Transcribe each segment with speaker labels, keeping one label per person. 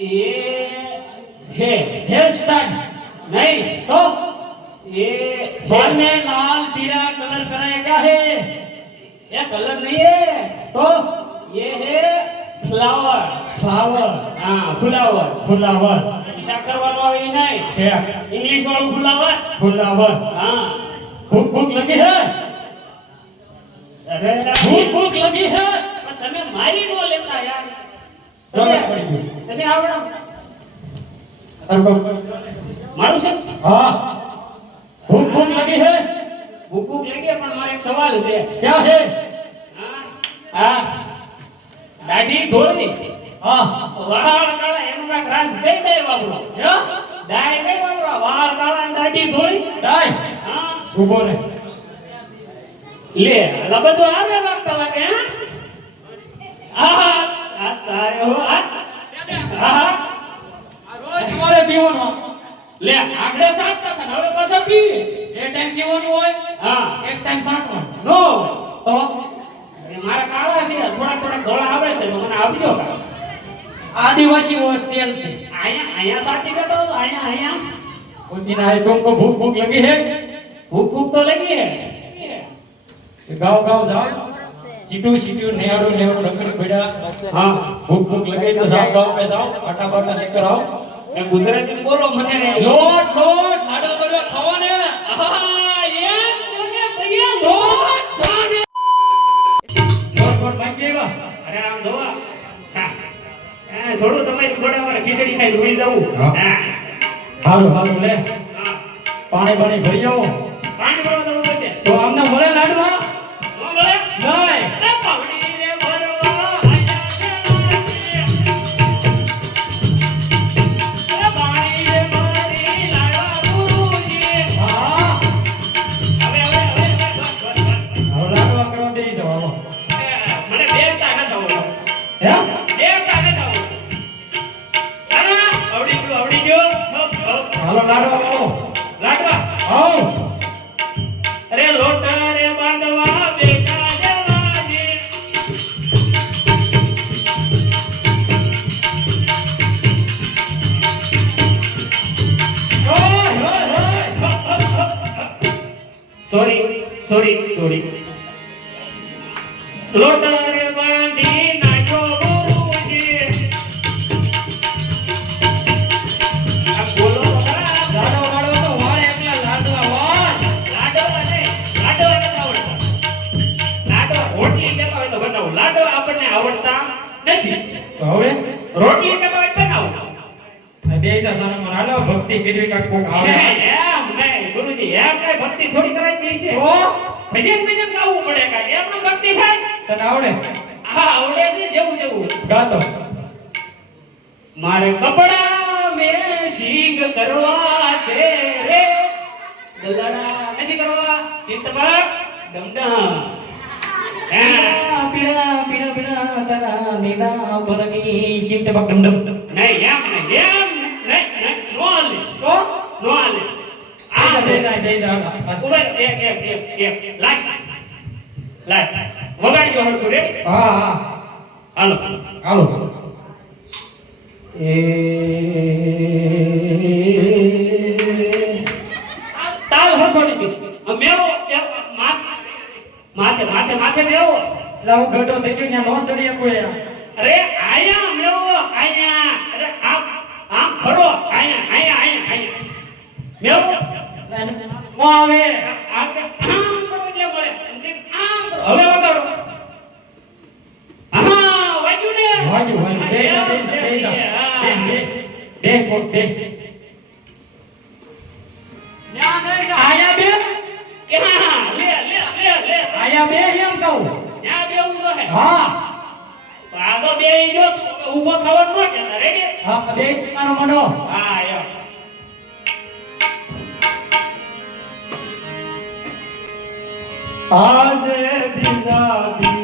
Speaker 1: એ હે
Speaker 2: hair style
Speaker 1: નહીં
Speaker 2: તો
Speaker 1: એ બાને લાલ પીળા કલર कराया क्या है ये कलर नहीं है
Speaker 2: તો
Speaker 1: ये है फ्लावर
Speaker 2: ફ્લાવર
Speaker 1: हाँ फ्लावर
Speaker 2: ફુલાવર
Speaker 1: હિસાબ કરવાનો આવે ઈ નહીં
Speaker 2: ઠેક
Speaker 1: ઇંગ્લિશ વાળું ફ્લાવર
Speaker 2: ફુલાવર
Speaker 1: હા
Speaker 2: ભૂખ ભૂખ લગી હે
Speaker 1: અરે
Speaker 2: ભૂખ ભૂખ લગી હે
Speaker 1: પણ તમે મારી નો લેતા યાર
Speaker 2: ચાલો,
Speaker 1: તમે
Speaker 2: પડી ગયું.
Speaker 1: તમે આવડો. મારું છે?
Speaker 2: હા. ભૂખ ભૂખ લાગી હે?
Speaker 1: ભૂખ ભૂખ લાગી પણ મારે એક સવાલ છે.
Speaker 2: ક્યાં છે
Speaker 1: હા. દાઢી ધોળી
Speaker 2: હા.
Speaker 1: વાળ કાળા એનું કાંઈક રાસ કઈ દે વાપરો? દાઢી કઈ વાપરો? વાળ કાળા દાઢી ધોળી
Speaker 2: ડાય.
Speaker 1: હા.
Speaker 2: ઊભો રે.
Speaker 1: લે અલા બધું આવે લાગતા લાગે હા? આ તારે હો આ આહા
Speaker 2: રોજ તમારે પીવાનો
Speaker 1: લે આગળ સાત સાત હવે પાછળ પીવે
Speaker 2: એ ટાઈમ કેવાનું હોય?
Speaker 1: હા.
Speaker 2: એક ટાઈમ સાત
Speaker 1: નો
Speaker 2: તો
Speaker 1: મારા કાળા છે થોડા થોડા ધોળા આવે છે મને આવજો
Speaker 2: આદિવાસી હોય તેલ છે.
Speaker 1: આયા આયા સાચી કહેતો હતો અહીંયા આયા
Speaker 2: કોઈ ના આઈ તો ભૂખ ભૂખ લગી હે
Speaker 1: ભૂખ ભૂખ તો લગી હે
Speaker 2: ગાવ ગાવ જાઓ. સીટું સીટું નેહાડું નેહાડું રખડી પડ્યા. હા ભૂખ ભૂખ લગી તો સાફ ગાવ પે જાઓ. આટા બાટા નહીં
Speaker 1: એ ગુજરાતી બોલો મને. લોટ લોટ આડો
Speaker 2: બરો ખાવો ને આહા
Speaker 1: અરે આમ જોવા. હા. થોડું તમારી ગોડામાં ખીચડી ખાઈ રોઈ જવું
Speaker 2: હા. હારું હારું લે. પાણી પાણી ભરી જાઓ હાલો લાડવા આવો.
Speaker 1: લાડવા
Speaker 2: આવો.
Speaker 1: અરે લોટા રે બાંધવા બેટા જવાજી સોરી સોરી સોરી. લોટા
Speaker 2: આવડે
Speaker 1: હા, આવડે છે જેવું જેવું.
Speaker 2: ગાતો
Speaker 1: મારે કપડા મે સિંગ કરવા છે રે દલાડા નથી કરવા ચિંતવક હા.
Speaker 2: પીડા પીડા પીડા તારા ચીમટે બક ડમ ડમ
Speaker 1: નહીં એમ નહીં એમ નહીં નો હાલે
Speaker 2: તો
Speaker 1: નો હાલે
Speaker 2: આ દે દે દે
Speaker 1: ઊભા એક એક એક એક લાજ લાજ વગાડી દો હરખું રે
Speaker 2: હા હા.
Speaker 1: હાલો.
Speaker 2: હાલો. એ
Speaker 1: તાલ હરખો નહીં મેળો માથે માથે માથે માથે એટલે
Speaker 2: હું ગટો થઈ ગયો ત્યાં નો ચડી કોઈ
Speaker 1: અરે આયા મેળો આયા. અરે આમ આમ ફરો આયા આયા આયા આયા. મેળો.
Speaker 2: આવે. બાજુ હોય બે બે બે બે કોટ બે આયા બે
Speaker 1: કે હા લે લે લે લે
Speaker 2: આયા બે એમ કહું
Speaker 1: ત્યાં બે ઊભો હે
Speaker 2: હા
Speaker 1: આગો બે જો ઊભો થવાનું નો કે રેડી
Speaker 2: હા બે મારો મનો
Speaker 1: હા યો
Speaker 3: આજે દિના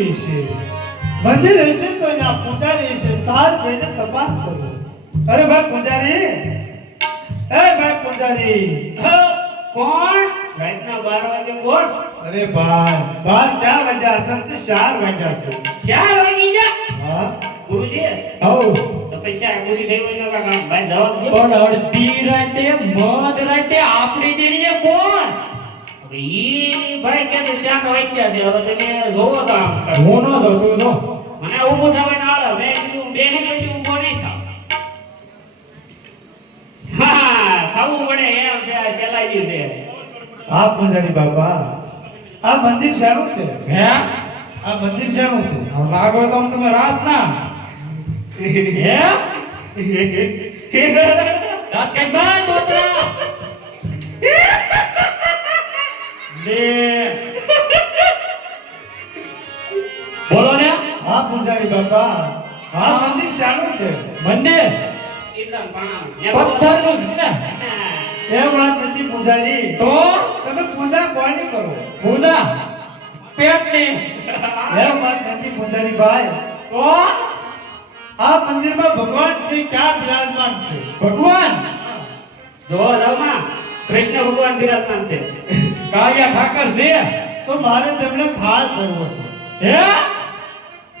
Speaker 3: મંદિર હશે મંદિર હશે તો એના પૂજારી હશે. સાત જઈને તપાસ કરો. અરે ભાઈ પૂજારી. એ ભાઈ પૂજારી.
Speaker 1: કોણ? રાતના બાર વાગે કોણ?
Speaker 3: અરે ભાઈ બાર ક્યાં વાગ્યા અત્યારે ચાર વાગ્યા છે.
Speaker 1: ચાર વાગી ગયા?
Speaker 3: હા.
Speaker 1: ગુરુજી હો તપસ્યા ગુરુજી થઈ હોય કાકા. ભાઈ દવા
Speaker 2: કોણ અડધી રાતે મધ રાતે આપણી દેરીએ કોણ?
Speaker 1: ઈ ભાઈ કે છે શાક વાગ્યા છે. હવે તમે જોવો તો આમ.
Speaker 2: હું ન જોતું જો.
Speaker 1: મને ઊભું થવાય ના આવે મેં કીધું બે ને પછી ઊભો નહીં થાવ. હા થવું પડે એમ છે આ સેલાઈ છે.
Speaker 3: હા પૂજારી બાપા. આ મંદિર શાનું છે.
Speaker 2: હે?
Speaker 3: આ મંદિર શાનું છે.
Speaker 2: લાગો તો તમે રાત ના. હે? રાત કઈ બાય દોતરા? લે. બોલો ને.
Speaker 3: હા પૂજારી બાપા. હા. મંદિર ચાલુ છે.
Speaker 2: મંદિર
Speaker 1: એટલા પાણા.
Speaker 2: પથ્થરનું છે ને.
Speaker 3: એ વાત નથી પૂજારી.
Speaker 2: તો?
Speaker 3: તમે પૂજા કોની કરો?
Speaker 2: પૂજા. પેટની.
Speaker 3: એ વાત નથી પૂજારી ભાઈ.
Speaker 2: તો?
Speaker 3: આ મંદિરમાં ભગવાન છે ક્યાં બિરાજમાન છે?
Speaker 2: ભગવાન?
Speaker 1: જો જાવમાં કૃષ્ણ ભગવાન બિરાજમાન છે.
Speaker 2: કાળિયા ઠાકર છે.
Speaker 3: તો મારે તેમને થાળ કરવો છે.
Speaker 2: હે?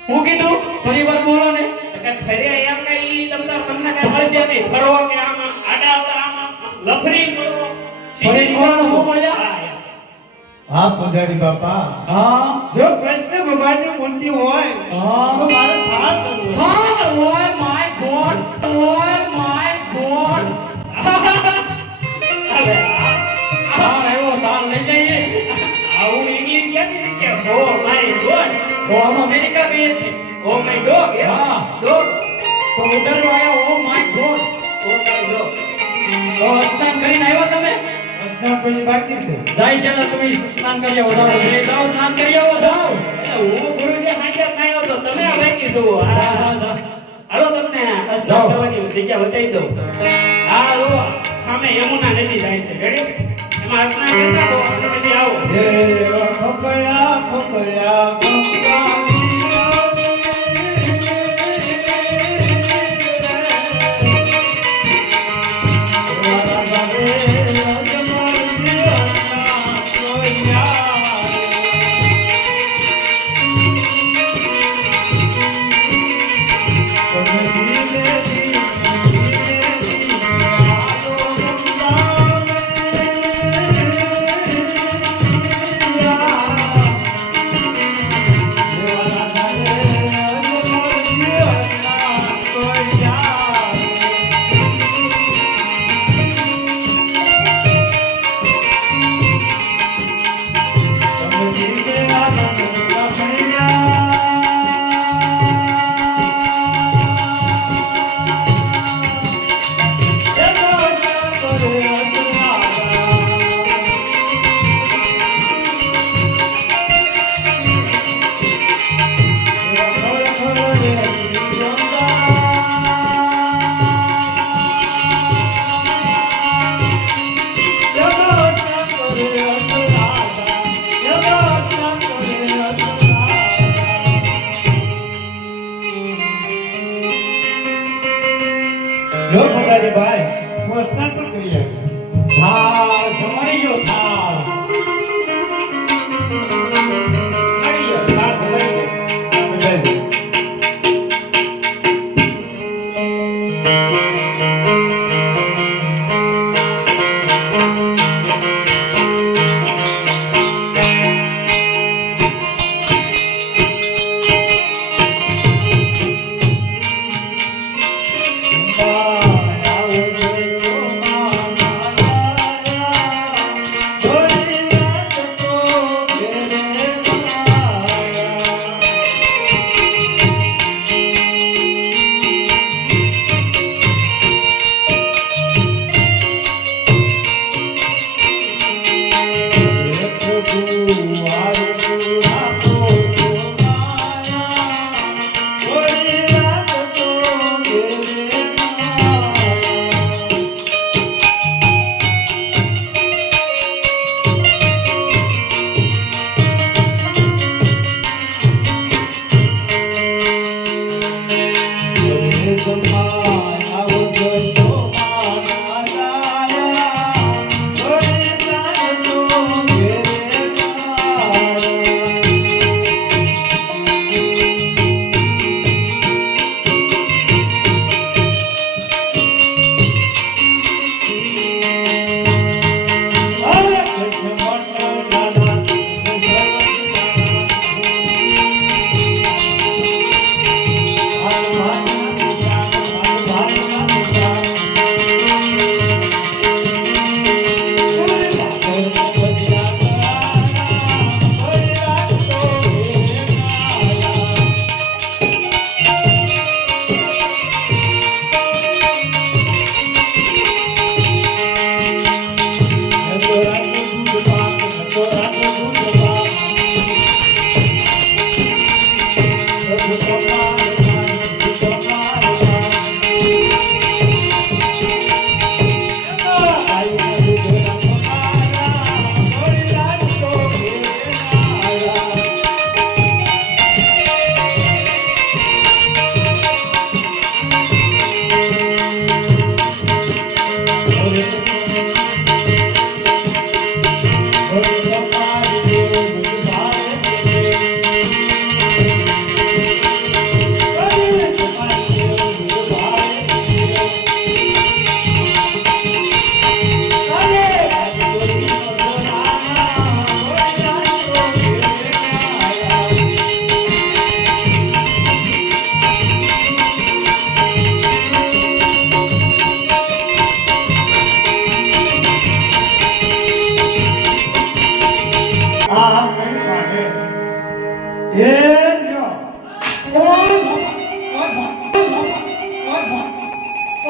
Speaker 2: હું કીધું? ફરી વાર બોલો ને.
Speaker 1: કે ખરે એમ કે ઈ તમને તમને કઈ મળશે નહીં. ફરવો કે આમાં આડા આમાં લફરી કરો.
Speaker 2: ફરી બોલો શું બોલ્યા?
Speaker 1: હા.
Speaker 3: પૂજારી બાપા.
Speaker 2: હા.
Speaker 3: જો કૃષ્ણ ભગવાનની મૂર્તિ હોય
Speaker 2: હા.
Speaker 3: તો મારે થાળ કરવો
Speaker 2: હા ઓય માય ગોડ ઓય માય તો અમેરિકા ગઈ હતી
Speaker 1: ઓ માય ડોગ
Speaker 2: હા?
Speaker 1: ડોગ.
Speaker 2: તો ઉધર આયા oh my God.
Speaker 1: Oh my dog.
Speaker 2: તો સ્નાન કરીને આવ્યા તમે?
Speaker 3: સ્નાન પછી બાકી છે.
Speaker 2: જાય છે તમે સ્નાન કરી આવો જાઓ એ જાઓ સ્નાન કરી આવો જાઓ.
Speaker 1: હું ગુરુજી હાજર આવ્યો તો તમે આ બાકી છો. હાલો તમને સ્નાન કરવાની જગ્યા બતાવી દઉં. હા લો સામે યમુના નદી જાય છે. રેડી એમાં સ્નાન કરતા તો પછી આવો.
Speaker 3: કપડા કપડા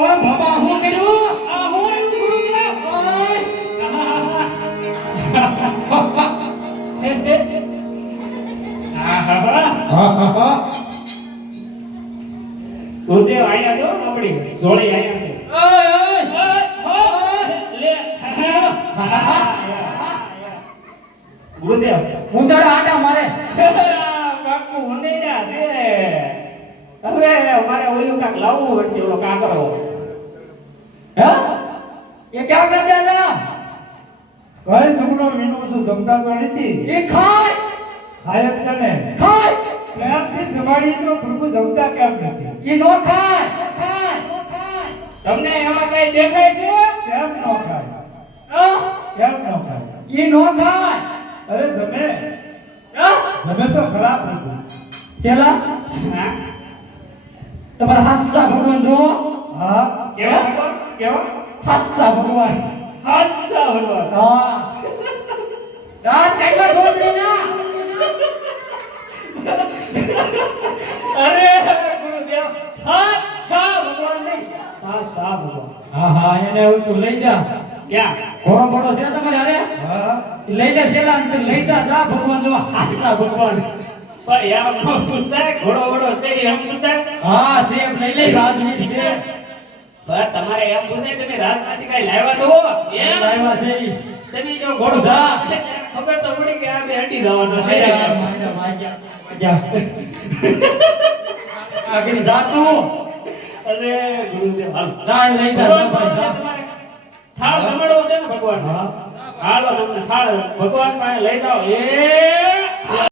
Speaker 2: ઓય બાબા હું કર્યું?
Speaker 1: આ હું ગુરુદેવ આહાહા.
Speaker 2: હા હા હા
Speaker 1: ગુરુદેવ આયા છો આપણી આયા ગુરુદેવ
Speaker 2: હું તારા આટા મારે.
Speaker 1: ઉંદેડા છે. હવે મારે ઓલું કાક લાવવું પડશે ઓલો કાકરો.
Speaker 2: એ ક્યાં કરતા ના
Speaker 3: કઈ જમણો વિનું શું જમતા તો નથી.
Speaker 2: એ ખાય.
Speaker 3: ખાયક તને.
Speaker 2: ખાય.
Speaker 3: પ્રેમથી જમાડી તો પ્રભુ જમતા કેમ નથી?
Speaker 2: એ નો ખાય. ખાય ખાય
Speaker 1: તમને એમાં કઈ દેખાય છે?
Speaker 3: કેમ નો ખાય? કેમ નો ખાય?
Speaker 2: એ નો ખાય.
Speaker 3: અરે જમે.
Speaker 2: હા?
Speaker 3: જમે તો ખરા પ્રભુ
Speaker 2: ચેલા?
Speaker 1: હા.
Speaker 2: તમારા હાસ્સા ભગવાન જો
Speaker 3: હા.
Speaker 1: કેવા? કેવા?
Speaker 2: હાસ્સા ભગવાન
Speaker 1: હાસ્સા ભગવાન.
Speaker 2: હા. આ ટાઈમર ગોદરી ના.
Speaker 1: અરે ગુરુદેવ હાસ્સા ભગવાન નહીં. સા સા ભગવાન.
Speaker 2: હા હા એને હું તું લઈ જા.
Speaker 1: ક્યાં?
Speaker 2: ઘોડો ઘોડો છે તમારે અરે?
Speaker 3: હા.
Speaker 2: લઈ લે શેલા ને તું લઈ જા જા ભગવાન જો હાસ્સા ભગવાન.
Speaker 1: પણ યાર પૂછાય ઘોડો ઘોડો છે એમ પૂછાય?
Speaker 2: હા સેમ લઈ લે રાજવીર છે.
Speaker 1: પણ તમારે એમ પૂછે તમે રાજમાંથી કઈ લાવ્યા છો? એમ?
Speaker 2: લાવ્યા છે.
Speaker 1: તમે જો જા ખબર તો પડી કે આ બે હટી જવાનો છે.
Speaker 2: આગળ જા
Speaker 1: અરે ગુરુદેવ હાલ.
Speaker 2: જા લઈ જા.
Speaker 1: થાળ જમાડવો છે ને ભગવાન હાલો તમને થાળ ભગવાન પાસે લઈ જાઓ. એ